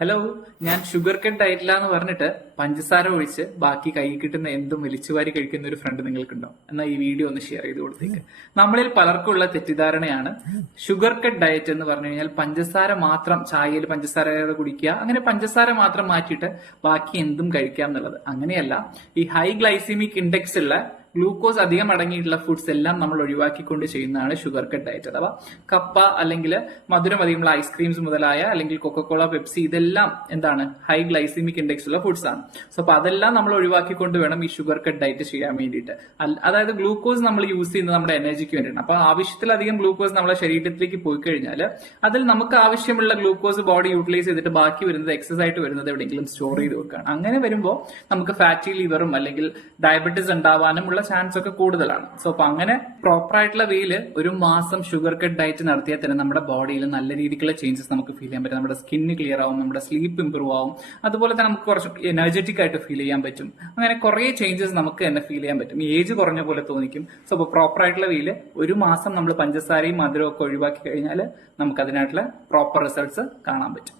Hello, ഞാൻ sugar cut ഡയറ്റില്ല എന്ന് പറഞ്ഞിട്ട് പഞ്ചസാര ഒഴിച്ച് ബാക്കി കൈ കിട്ടുന്ന എന്തും വലിച്ചുവാരി കഴിക്കുന്ന ഒരു ഫ്രണ്ട് നിങ്ങൾക്കുണ്ടോ? എന്നാൽ ഈ വീഡിയോ ഒന്ന് ഷെയർ ചെയ്ത് കൊടുത്തേക്ക്. നമ്മളിൽ പലർക്കുള്ള തെറ്റിദ്ധാരണയാണ് ഷുഗർ കട്ട് ഡയറ്റ് എന്ന് പറഞ്ഞു കഴിഞ്ഞാൽ പഞ്ചസാര മാത്രം, ചായയിൽ പഞ്ചസാര കുടിക്കുക, അങ്ങനെ പഞ്ചസാര മാത്രം മാറ്റിയിട്ട് ബാക്കി എന്തും കഴിക്കാം എന്നുള്ളത്. അങ്ങനെയല്ല. ഈ ഹൈ ഗ്ലൈസിമിക് ഇൻഡെക്സ് ഉള്ള ഗ്ലൂക്കോസ് അധികം അടങ്ങിയിട്ടുള്ള ഫുഡ്സ് എല്ലാം നമ്മൾ ഒഴിവാക്കിക്കൊണ്ട് ചെയ്യുന്നതാണ് ഷുഗർ കട്ട് ഡയറ്റ്. അഥവാ കപ്പ അല്ലെങ്കിൽ മധുരം അധികമുള്ള ഐസ്ക്രീംസ് മുതലായ അല്ലെങ്കിൽ കൊക്കക്കോള, പെപ്സി, ഇതെല്ലാം എന്താണ് ഹൈ ഗ്ലൈസിമിക് ഇൻഡെക്സ് ഉള്ള ഫുഡ്സ് ആണ്. സോ അപ്പൊ അതെല്ലാം നമ്മൾ ഒഴിവാക്കിക്കൊണ്ട് വേണം ഈ ഷുഗർ കട്ട് ഡയറ്റ് ചെയ്യാൻ വേണ്ടിയിട്ട്. അതായത് ഗ്ലൂക്കോസ് നമ്മൾ യൂസ് ചെയ്യുന്നത് നമ്മുടെ എനർജിക്ക് വേണ്ടിയാണ്. അപ്പൊ ആവശ്യത്തിലധികം ഗ്ലൂക്കോസ് നമ്മുടെ ശരീരത്തിലേക്ക് പോയി കഴിഞ്ഞാൽ അതിൽ നമുക്ക് ആവശ്യമുള്ള ഗ്ലൂക്കോസ് ബോഡി യൂട്ടിലൈസ് ചെയ്തിട്ട് ബാക്കി വരുന്നത് എക്സസ് ആയിട്ട് വരുന്നത് എവിടെയെങ്കിലും സ്റ്റോർ ചെയ്ത് വെക്കുകയാണ്. അങ്ങനെ വരുമ്പോൾ നമുക്ക് ഫാറ്റി ലിവറും അല്ലെങ്കിൽ ഡയബറ്റീസ് ഉണ്ടാവാനും ഉള്ള ചാൻസ് ഒക്കെ കൂടുതലാണ്. സോ അപ്പൊ അങ്ങനെ പ്രോപ്പർ ആയിട്ടുള്ള വേയില് ഒരു മാസം ഷുഗർ കട്ട് ഡയറ്റ് നടത്തിയാൽ തന്നെ നമ്മുടെ ബോഡിയിൽ നല്ല രീതിക്കുള്ള ചേഞ്ചസ് നമുക്ക് ഫീൽ ചെയ്യാൻ പറ്റും. നമ്മുടെ സ്കിന്ന് ക്ലിയർ ആവും, നമ്മുടെ സ്ലീപ്പ് ഇംപ്രൂവ് ആവും, അതുപോലെ തന്നെ നമുക്ക് കുറച്ച് എനർജറ്റിക് ആയിട്ട് ഫീൽ ചെയ്യാൻ പറ്റും. അങ്ങനെ കുറെ ചേഞ്ചസ് നമുക്ക് തന്നെ ഫീൽ ചെയ്യാൻ പറ്റും. ഏജ് കുറഞ്ഞ പോലെ തോന്നിക്കും. സോ അപ്പൊ പ്രോപ്പർ ആയിട്ടുള്ള വേയില് ഒരു മാസം നമ്മൾ പഞ്ചസാരയും മധുരവും ഒക്കെ ഒഴിവാക്കി കഴിഞ്ഞാൽ നമുക്ക് അതിനായിട്ടുള്ള പ്രോപ്പർ റിസൾട്ട്സ് കാണാൻ പറ്റും.